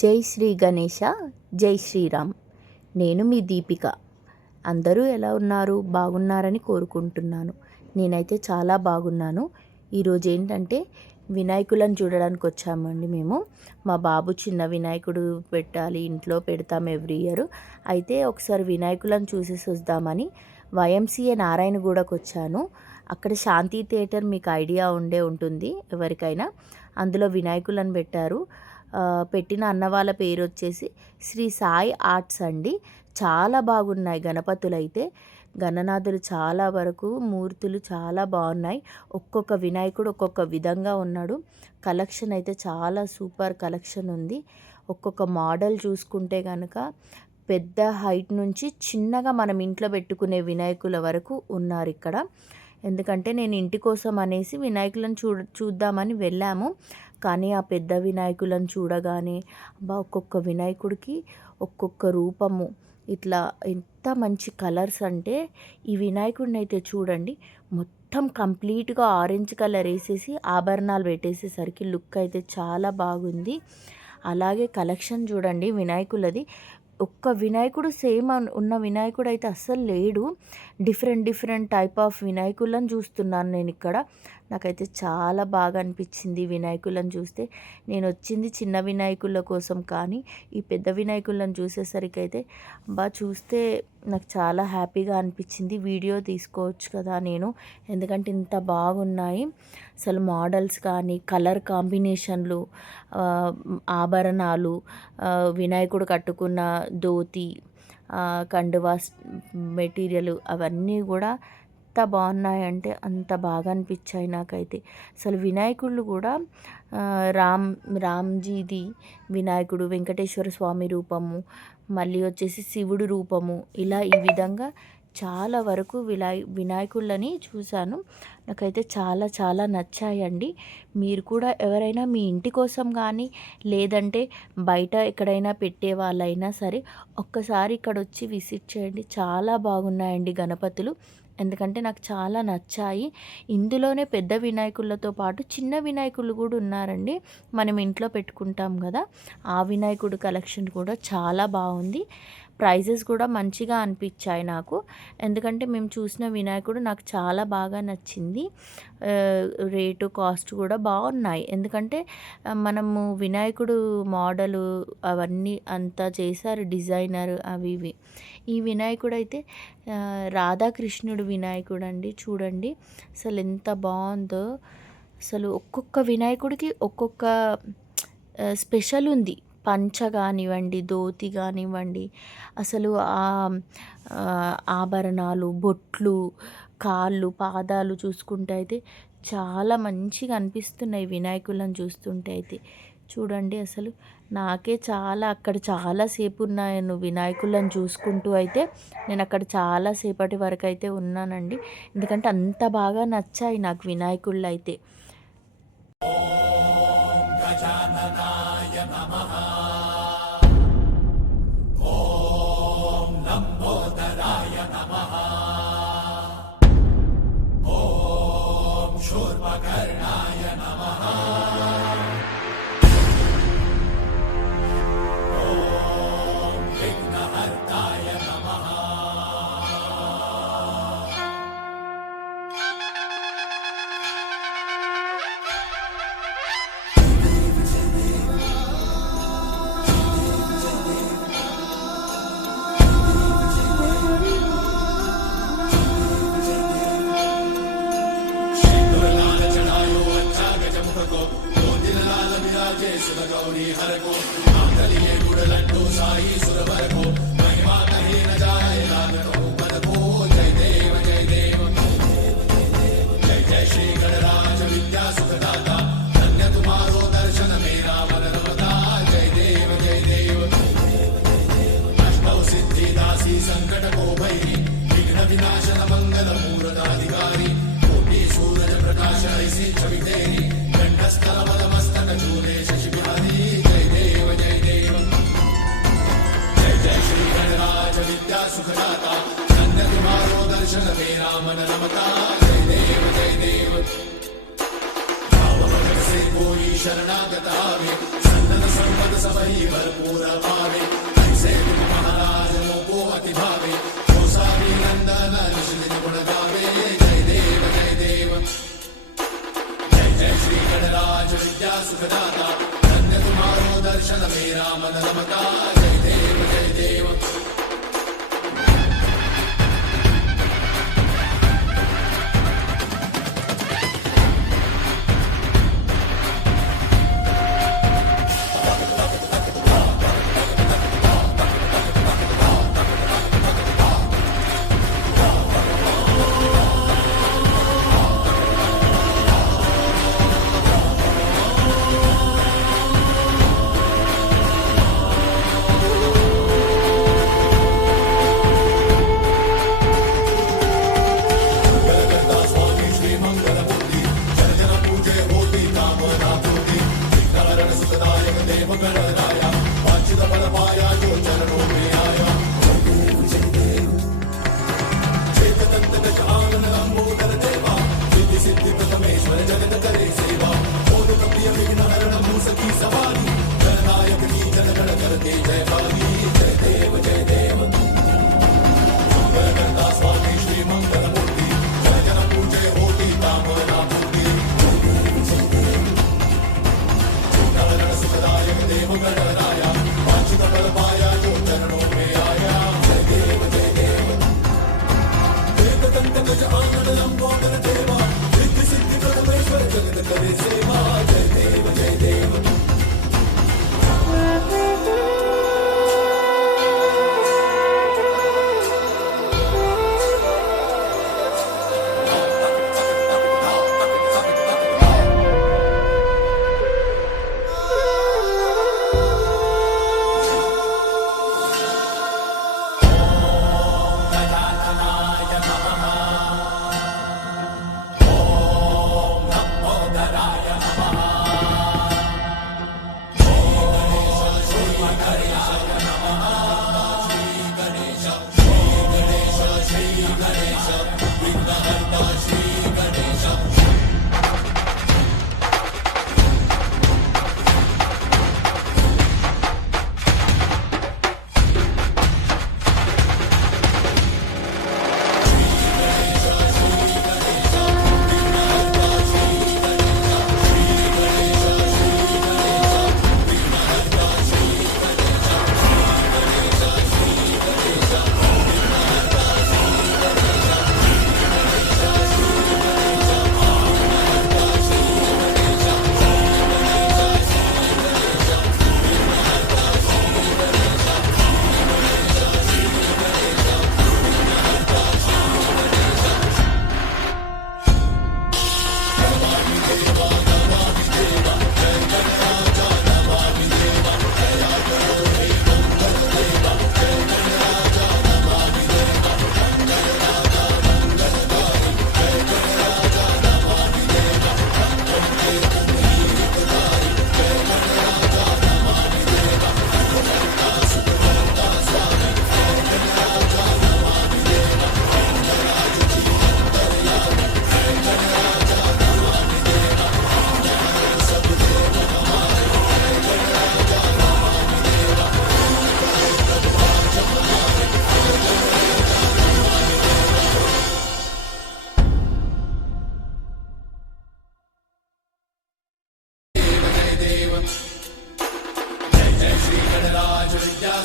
జై శ్రీ గణేష, జై శ్రీరామ్. నేను మీ దీపిక. అందరూ ఎలా ఉన్నారు? బాగున్నారని కోరుకుంటున్నాను. నేనైతే చాలా బాగున్నాను. ఈరోజు ఏంటంటే వినాయకులను చూడడానికి వచ్చామండి మేము. మా బాబు చిన్న వినాయకుడు పెట్టాలి, ఇంట్లో పెడతాం ఎవ్రీ ఇయర్. అయితే ఒకసారి వినాయకులను చూసేసి వద్దామని వైఎంసీఏ నారాయణగూడకు వచ్చాను. అక్కడ శాంతి థియేటర్ మీకు ఐడియా ఉంటుంది ఎవరికైనా. అందులో వినాయకులను పెట్టారు. పెట్టిన అన్న వాళ్ళ పేరు వచ్చేసి శ్రీ సాయి ఆర్ట్స్ అండి. చాలా బాగున్నాయి గణపతులు అయితే. గణనాథులు చాలా వరకు మూర్తులు చాలా బాగున్నాయి. ఒక్కొక్క వినాయకుడు ఒక్కొక్క విధంగా ఉన్నాడు. కలెక్షన్ అయితే చాలా సూపర్ కలెక్షన్ ఉంది. ఒక్కొక్క మోడల్ చూసుకుంటే కనుక పెద్ద హైట్ నుంచి చిన్నగా మనం ఇంట్లో పెట్టుకునే వినాయకుల వరకు ఉన్నారు ఇక్కడ. ఎందుకంటే నేను ఇంటి కోసం అనేసి వినాయకులను చూద్దామని వెళ్ళాము. కానీ ఆ పెద్ద వినాయకులను చూడగానే ఒక్కొక్క వినాయకుడికి ఒక్కొక్క రూపము, ఇట్లా ఎంత మంచి కలర్స్ అంటే ఈ వినాయకుడిని అయితే చూడండి, మొత్తం కంప్లీట్గా ఆరెంజ్ కలర్ వేసేసి ఆభరణాలు పెట్టేసేసరికి లుక్ అయితే చాలా బాగుంది. అలాగే కలెక్షన్ చూడండి వినాయకులది. ఒక్క వినాయకుడు సేమ్ ఉన్న వినాయకుడు అయితే అస్సలు లేడు. డిఫరెంట్ టైప్ ఆఫ్ వినాయకులను చూస్తున్నాను నేను ఇక్కడ. నాకైతే చాలా బాగా అనిపించింది వినాయకులను చూస్తే. నేను వచ్చింది చిన్న వినాయకుల కోసం, కానీ ఈ పెద్ద వినాయకులను చూసేసరికి అయితే చూస్తే నాకు చాలా హ్యాపీగా అనిపించింది. వీడియో తీసుకోవచ్చు కదా నేను, ఎందుకంటే ఇంత బాగున్నాయి అసలు మోడల్స్ కానీ, కలర్ కాంబినేషన్లు, ఆభరణాలు, వినాయకుడు కట్టుకున్న ధోతి, కండువాస్ మెటీరియల్ అవన్నీ కూడా ఎంత బాగున్నాయంటే అంత బాగా అనిపించాయి నాకైతే. అసలు వినాయకుళ్ళు కూడా రామ్జీది వినాయకుడు, వెంకటేశ్వర స్వామి రూపము, మళ్ళీ వచ్చేసి శివుడు రూపము, ఇలా ఈ విధంగా చాలా వరకు వినాయకుళ్ళని చూశాను. నాకైతే చాలా చాలా నచ్చాయండి. మీరు కూడా ఎవరైనా మీ ఇంటి కోసం కానీ, లేదంటే బయట ఎక్కడైనా పెట్టే వాళ్ళైనా సరే ఒక్కసారి ఇక్కడ వచ్చి విజిట్ చేయండి. చాలా బాగున్నాయండి గణపతులు. ఎందుకంటే నాకు చాలా నచ్చాయి. ఇందులోనే పెద్ద వినాయకులతో పాటు చిన్న వినాయకులు కూడా ఉన్నారండి. మనం ఇంట్లో పెట్టుకుంటాం కదా, ఆ వినాయకుడు కలెక్షన్ కూడా చాలా బాగుంది. ప్రైజెస్ కూడా మంచిగా అనిపించాయి నాకు. ఎందుకంటే మేము చూసిన వినాయకుడు నాకు చాలా బాగా నచ్చింది. రేటు కాస్ట్ కూడా బాగున్నాయి. ఎందుకంటే మనము వినాయకుడు మోడలు అవన్నీ అంతా చేశారు డిజైనర్ అవి ఇవి. ఈ వినాయకుడు అయితే రాధాకృష్ణుడు వినాయకుడు అండి. చూడండి అసలు ఎంత బాగుందో. అసలు ఒక్కొక్క వినాయకుడికి ఒక్కొక్క స్పెషల్ ఉంది. పంచ కానివ్వండి, ధోతి కానివ్వండి, అసలు ఆభరణాలు, బొట్లు, కాళ్ళు, పాదాలు చూసుకుంటే అయితే చాలా మంచిగా అనిపిస్తున్నాయి వినాయకులను చూస్తుంటే అయితే. చూడండి అసలు నాకే అక్కడ చాలాసేపు ఉన్నాను వినాయకులను చూసుకుంటూ అయితే. నేను అక్కడ చాలాసేపటి వరకు అయితే ఉన్నానండి. ఎందుకంటే అంత బాగా నచ్చాయి నాకు వినాయకుళ్ళు అయితే. गौरी हर को मांगलिये गुड़लड्डू साई सुरवर को महिमा कहे न जाए लागतो पद को। जय देव जय जय श्री गणराज विद्या सुखदाता, धन्य तुम्हारो दर्शन मेरा मन रमता। जय देव अष्टौ सिद्धि दासी संकट को भैरी, विघ्न विनाशन मंगल मूर्धाधिकारी, कोटि सूरज प्रकाश ऐसी छवि तेरी, कंठस्थल मस्तक झूले शशि बिहारी। जय देव जय जय श्री भरपूर भावे ऐसे तुम महाराजों को अति भावे गोसावी नंदन निश्चित गुण गावे जय देव जय देव जय जय श्री गणराज विद्या सुखदाता धन्य तुम्हारो दर्शन मेरा मन रमता जय देव जय देव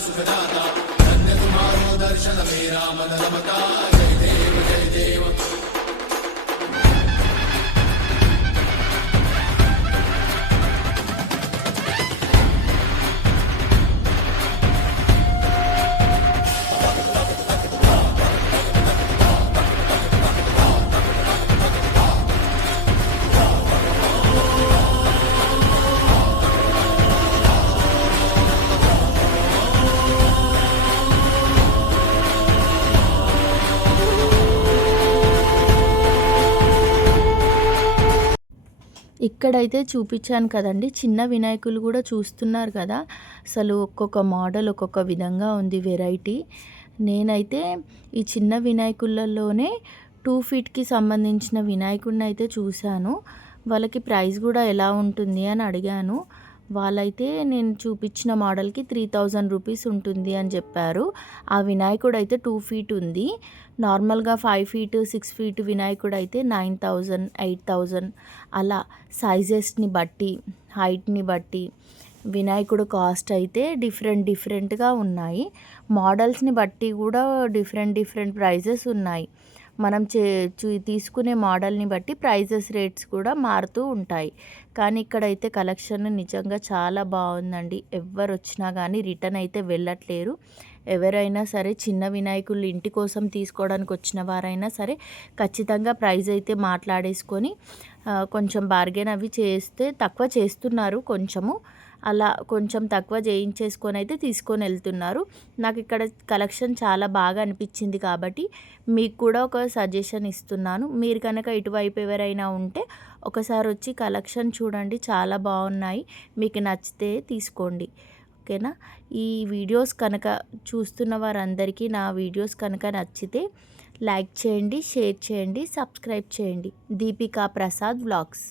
सुखदाता धन्य तुम्हारो दर्शन मेरा मन रमता जय देव जय देव ఇక్కడైతే చూపించాను కదండి, చిన్న వినాయకులు కూడా చూస్తున్నారు కదా. అసలు ఒక్కొక్క మోడల్ ఒక్కొక్క విధంగా ఉంది, వెరైటీ. నేనైతే ఈ చిన్న వినాయకులలోనే 2 ఫీట్కి సంబంధించిన వినాయకుడిని అయితే చూశాను. వాళ్ళకి ప్రైస్ కూడా ఎలా ఉంటుంది అని అడిగాను. వాళ్ళైతే నేను చూపించిన మోడల్కి 3000 రూపీస్ ఉంటుంది అని చెప్పారు. ఆ వినాయకుడు అయితే 2 ఫీట్ ఉంది. నార్మల్గా 5 ఫీట్ 6 ఫీట్ వినాయకుడు అయితే 9000 8000 అలా సైజెస్ని బట్టి హైట్ని బట్టి వినాయకుడు కాస్ట్ అయితే డిఫరెంట్గా ఉన్నాయి. మోడల్స్ని బట్టి కూడా డిఫరెంట్ ప్రైజెస్ ఉన్నాయి. మనం తీసుకునే మోడల్ని బట్టి ప్రైజెస్ రేట్స్ కూడా మారుతూ ఉంటాయి. కానీ ఇక్కడైతే కలెక్షన్ నిజంగా చాలా బాగుందండి. ఎవరు వచ్చినా కానీ రిటర్న్ అయితే వెళ్ళట్లేరు. ఎవరైనా సరే చిన్న వినాయకులు ఇంటి కోసం తీసుకోవడానికి వచ్చిన వారైనా సరే ఖచ్చితంగా ప్రైస్ అయితే మాట్లాడేసుకొని కొంచెం బార్గెన్ అవి చేస్తే తక్కువ చేస్తున్నారు కొంచెము. అలా కొంచెం తక్కువ చేయించేసుకొని అయితే తీసుకొని వెళ్తున్నారు. నాకు ఇక్కడ కలెక్షన్ చాలా బాగా అనిపించింది కాబట్టి మీకు కూడా ఒక సజెషన్ ఇస్తున్నాను. మీరు కనుక ఇటువైపు ఎవరైనా ఉంటే ఒకసారి వచ్చి కలెక్షన్ చూడండి, చాలా బాగున్నాయి. మీకు నచ్చితే తీసుకోండి. ఓకేనా? ఈ వీడియోస్ కనుక చూస్తున్న వారందరికీ నా వీడియోస్ కనుక నచ్చితే లైక్ చేయండి, షేర్ చేయండి, సబ్స్క్రైబ్ చేయండి. దీపికా ప్రసాద్ వ్లాగ్స్.